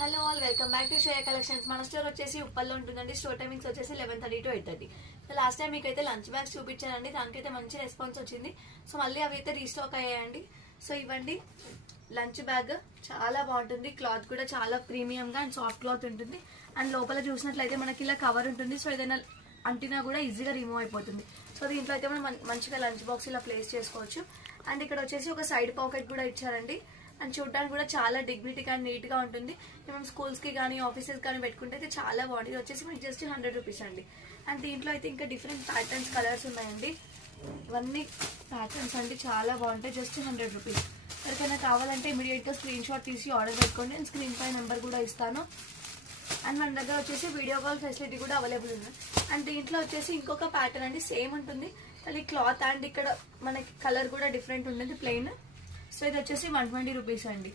Hello all, welcome back to Shreya collections. మన store వచ్చేసి ఉప్పల్లో ఉంటుందండి. స్టోర్ టైమింగ్స్ వచ్చేసి 11:30 to 8:30. సో లాస్ట్ టైం మీకైతే లంచ్ బ్యాగ్స్ చూపించానండి, దానికైతే మంచి రెస్పాన్స్ వచ్చింది. సో మళ్ళీ అవి అయితే రీస్టాక్ అయ్యాయండి. సో ఇవ్వండి లంచ్ బ్యాగ్, చాలా బాగుంటుంది. క్లాత్ కూడా చాలా ప్రీమియంగా అండ్ సాఫ్ట్ క్లాత్ ఉంటుంది. అండ్ లోపల చూసినట్లయితే మనకి ఇలా కవర్ ఉంటుంది. సో ఏదైనా అంటినా కూడా ఈజీగా రిమూవ్ అయిపోతుంది. సో దీంట్లో అయితే మనం మంచిగా లంచ్ బాక్స్ ఇలా ప్లేస్ చేసుకోవచ్చు. అండ్ ఇక్కడ వచ్చేసి ఒక సైడ్ పాకెట్ కూడా ఇచ్చారండి. అండ్ చూడడానికి కూడా చాలా డిగ్నిటీగా అండ్ నీట్గా ఉంటుంది. మనం స్కూల్స్కి కానీ ఆఫీసెస్ కానీ పెట్టుకుంటే అయితే చాలా బాగుంటుంది. వచ్చేసి మీకు జస్ట్ 100 రూపీస్ అండి. అండ్ దీంట్లో అయితే ఇంకా డిఫరెంట్ ప్యాటర్న్స్, కలర్స్ ఉన్నాయండి. ఇవన్నీ ప్యాటర్న్స్ అండి, చాలా బాగుంటాయి. Just 100 rupees. ఎవరికైనా కావాలంటే ఇమీడియట్గా స్క్రీన్ షాట్ తీసి ఆర్డర్ పెట్టుకోండి. నేను స్క్రీన్ పై నెంబర్ కూడా ఇస్తాను. అండ్ మన దగ్గర వచ్చేసి వీడియో కాల్ ఫెసిలిటీ కూడా అవైలబుల్ ఉంది. అండ్ దీంట్లో వచ్చేసి ఇంకొక ప్యాటర్న్ అండి, సేమ్ ఉంటుంది కానీ క్లాత్ అండ్ ఇక్కడ మనకి కలర్ కూడా డిఫరెంట్ ఉంటుంది, ప్లెయిన్. సో ఇది వచ్చేసి 120 రూపీస్ అండి.